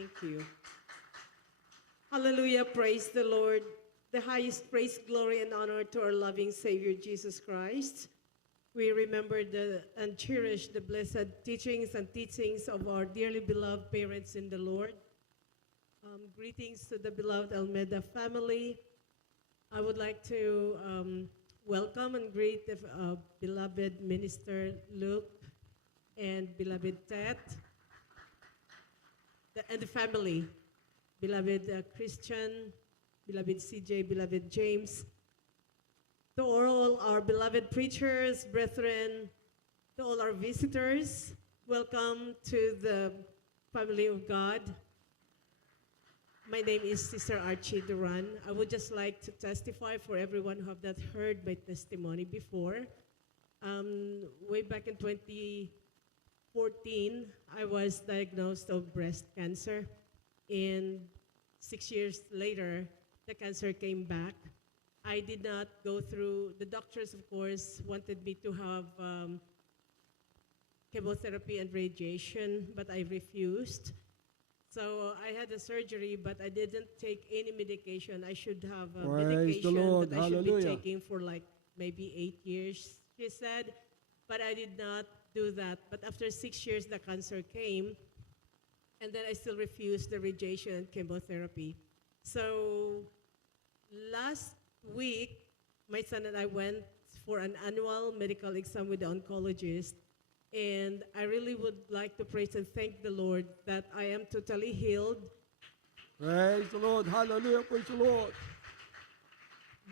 Thank you. Hallelujah. Praise the Lord. The highest praise, glory, and honor to our loving Savior, Jesus Christ. We remember and cherish the blessed teachings and teachings of our dearly beloved parents in the Lord. Greetings to the beloved Almeida family. I would like to welcome and greet the beloved Minister Luke and beloved Ted and the family, beloved Christian, beloved CJ, beloved James, to all our beloved preachers, brethren, to all our visitors, welcome to the family of God. My name is Sister Archie Duran. I would just like to testify for everyone who have not heard my testimony before. Way back in 2014, I was diagnosed of breast cancer, and 6 years later, the cancer came back. I did not go through, the doctors, of course, wanted me to have chemotherapy and radiation, but I refused. So I had a surgery, but I didn't take any medication. I should have a medication that I should be taking for like maybe 8 years, she said, but I did not do that. But after 6 years, the cancer came, and then I still refused the radiation and chemotherapy. So last week, my son and I went for an annual medical exam with the oncologist, and I really would like to praise and thank the Lord that I am totally healed. Praise the Lord. Hallelujah. Praise the Lord.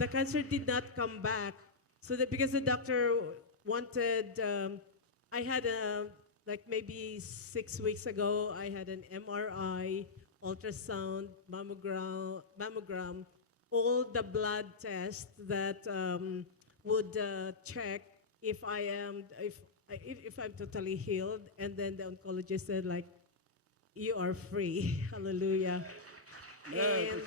The cancer did not come back. So that because the doctor wanted, I had like maybe 6 weeks ago, I had an MRI, ultrasound, mammogram, all the blood tests that would check if I'm totally healed. And then the oncologist said, like, you are free. Hallelujah. And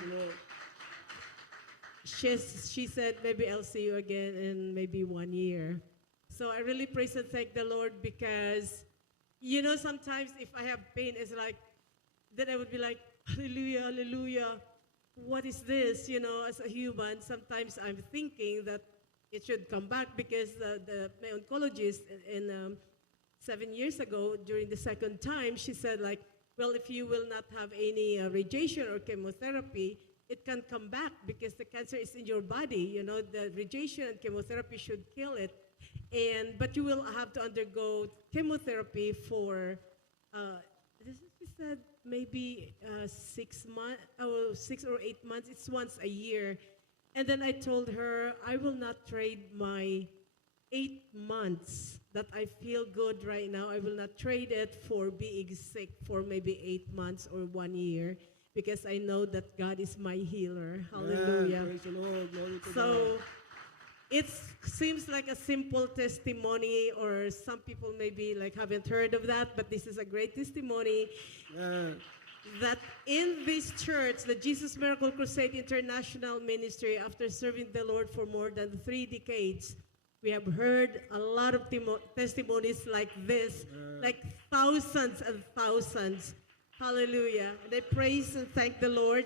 she said, maybe I'll see you again in maybe 1 year. So I really praise and thank the Lord because, you know, sometimes if I have pain, it's like, then I would be like, hallelujah, hallelujah. What is this? You know, as a human, sometimes I'm thinking that it should come back because my oncologist in 7 years ago, during the second time, she said like, well, if you will not have any radiation or chemotherapy, it can come back because the cancer is in your body. You know, the radiation and chemotherapy should kill it, but you will have to undergo chemotherapy for. She said maybe 6 months, 6 or 8 months. It's once a year. And then I told her, I will not trade my 8 months that I feel good right now. I will not trade it for being sick for maybe 8 months or 1 year because I know that God is my healer. Hallelujah. Yeah, praise the Lord. Glory to So God. it seems like a simple testimony, or some people maybe like haven't heard of that, but this is a great testimony. Yeah. That in this church, the Jesus Miracle Crusade International Ministry, after serving the Lord for more than 3 decades, we have heard a lot of testimonies like this, like thousands and thousands. Hallelujah. And I praise and thank the Lord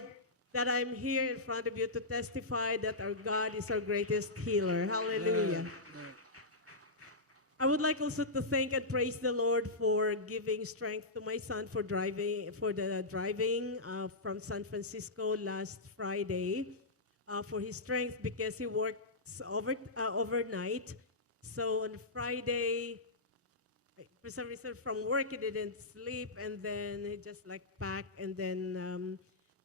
that I'm here in front of you to testify that our God is our greatest healer. Hallelujah. I would like also to thank and praise the Lord for giving strength to my son for driving from San Francisco last Friday, for his strength because he works overnight. So on Friday, for some reason from work he didn't sleep, and then he just like packed, and then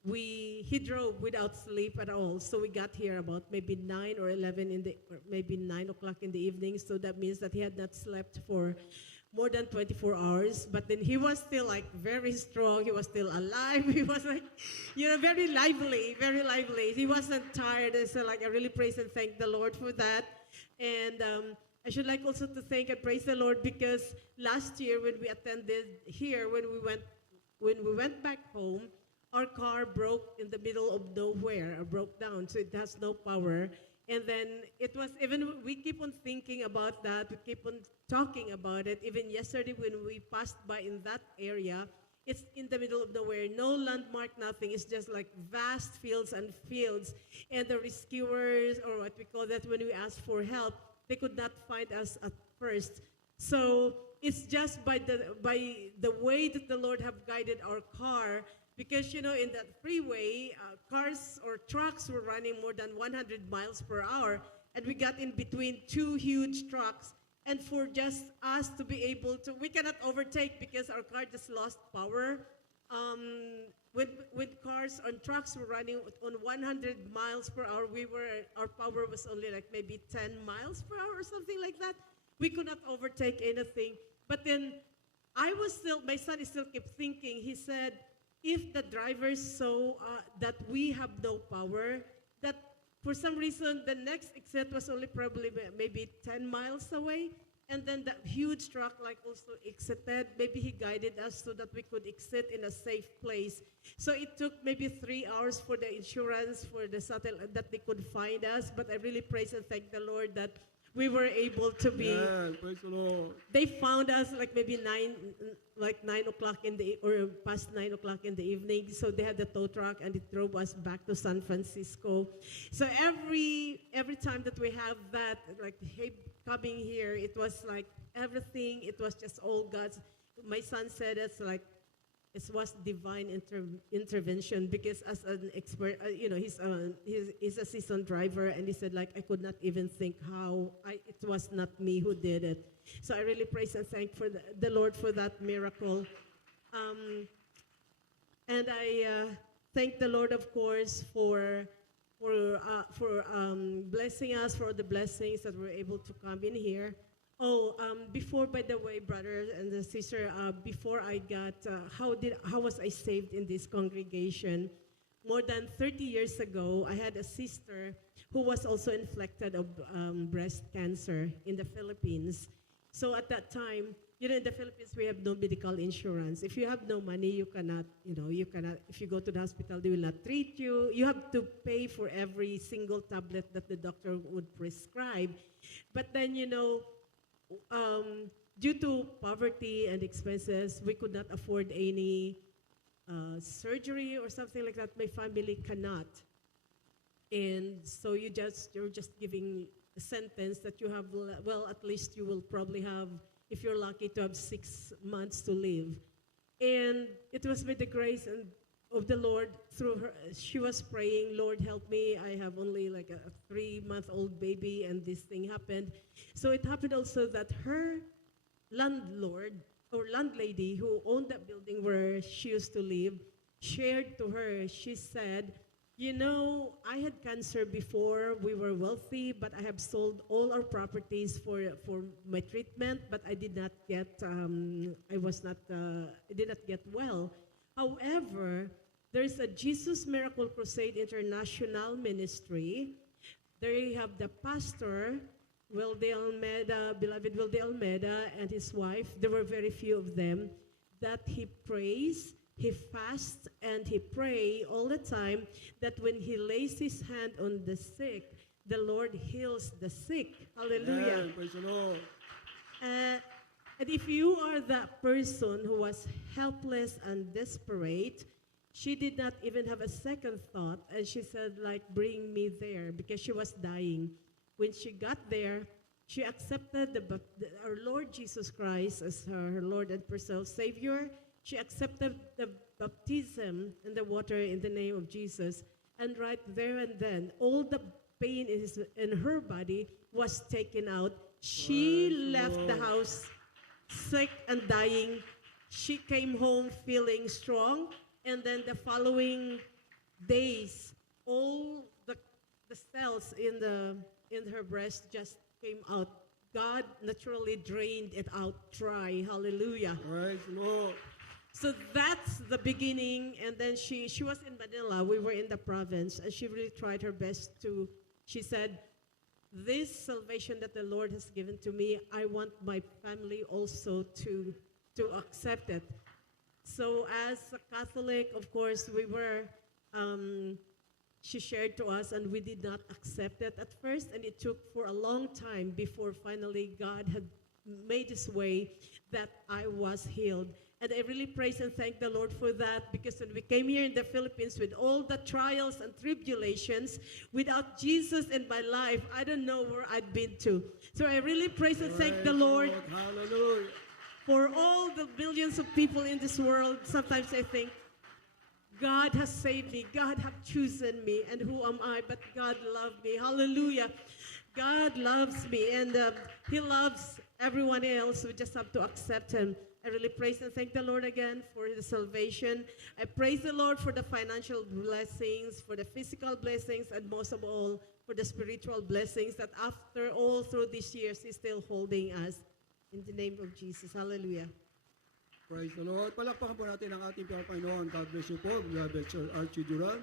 he drove without sleep at all. So we got here about maybe 9 or 11 or maybe 9 o'clock in the evening. So that means that he had not slept for more than 24 hours. But then he was still like very strong. He was still alive. He was like, you know, very lively, very lively. He wasn't tired. And so like I really praise and thank the Lord for that. And I should like also to thank and praise the Lord because last year when we attended here, when we went back home, our car broke in the middle of nowhere, or broke down, so it has no power. And then it was, even we keep on thinking about that, we keep on talking about it. Even yesterday when we passed by in that area, It's in the middle of nowhere, no landmark, nothing. It's just like vast fields and fields. And the rescuers, or what we call that, when we asked for help, they could not find us at first. So it's just by the way that the Lord have guided our car, because in that freeway, cars or trucks were running more than 100 miles per hour, and we got in between two huge trucks. And for just us to be able to, we cannot overtake because our car just lost power. When cars and trucks were running on 100 miles per hour, our power was only like maybe 10 miles per hour or something like that. We could not overtake anything. But then my son is still kept thinking. He said, if the drivers saw that we have no power, that for some reason the next exit was only probably maybe 10 miles away, and then that huge truck like also exited. Maybe he guided us so that we could exit in a safe place. So it took maybe 3 hours for the insurance, for the satellite, that they could find us. But I really praise and thank the Lord that we were able to be. Yes, praise the Lord. They found us like maybe 9 o'clock or past 9 o'clock in the evening. So they had the tow truck and it drove us back to San Francisco. So every time that we have that, like coming here, it was like everything. It was just all God's. My son said it was divine intervention, because as an expert, he's a seasoned driver, and he said, like, I could not even think how it was not me who did it. So I really praise and thank for the Lord for that miracle. And I thank the Lord, of course, for blessing us, for the blessings that we're able to come in here. Before, by the way, brother and the sister, before I got, how was I saved in this congregation? More than 30 years ago, I had a sister who was also infected of breast cancer in the Philippines. So at that time, in the Philippines, we have no medical insurance. If you have no money, you cannot, if you go to the hospital, they will not treat you. You have to pay for every single tablet that the doctor would prescribe. But then, due to poverty and expenses, we could not afford any surgery or something like that. My family cannot. And so you're just giving a sentence that you have, well, at least you will probably have, if you're lucky, to have 6 months to live. And it was by the grace of the Lord through her. She was praying, Lord, help me. I have only like a 3-month-old baby, and this thing happened. So it happened also that her landlord or landlady who owned that building where she used to live shared to her. She said, I had cancer before. We were wealthy, but I have sold all our properties for my treatment, but I did not get, I did not get well. However, there's a Jesus Miracle Crusade International Ministry. There you have the pastor, Wilde Almeida, beloved Wilde Almeida, and his wife. There were very few of them. That he prays, he fasts, and he prays all the time, that when he lays his hand on the sick, the Lord heals the sick. Hallelujah. Yes, praise the Lord. And if you are that person who was helpless and desperate, she did not even have a second thought, and she said, like, bring me there, because she was dying. When she got there, she accepted our Lord Jesus Christ as her Lord and personal Savior. She accepted the baptism in the water in the name of Jesus. And right there and then, all the pain in her body was taken out. She left the house sick and dying. She came home feeling strong. And then the following days, all the cells in her breast just came out. God naturally drained it out dry. Hallelujah. Praise the Lord. So that's the beginning. And then she was in Manila. We were in the province. And she really tried her best she said, this salvation that the Lord has given to me, I want my family also to accept it. So as a Catholic, of course, she shared to us, and we did not accept it at first, and it took for a long time before finally God had made his way that I was healed. And I really praise and thank the Lord for that, because when we came here in the Philippines with all the trials and tribulations, without Jesus in my life, I don't know where I'd been to. So I really praise and thank the Lord Hallelujah. for all the billions of people in this world. Sometimes I think, God has saved me. God have chosen me. And who am I? But God loved me. Hallelujah. God loves me. And He loves everyone else. We just have to accept Him. I really praise and thank the Lord again for the salvation. I praise the Lord for the financial blessings, for the physical blessings, and most of all, for the spiritual blessings that after all through these years, He's still holding us. In the name of Jesus. Hallelujah. Praise the Lord. Palakpakan po natin ang ating Panginoon. God bless you po. Beloved Sir Archie Duran.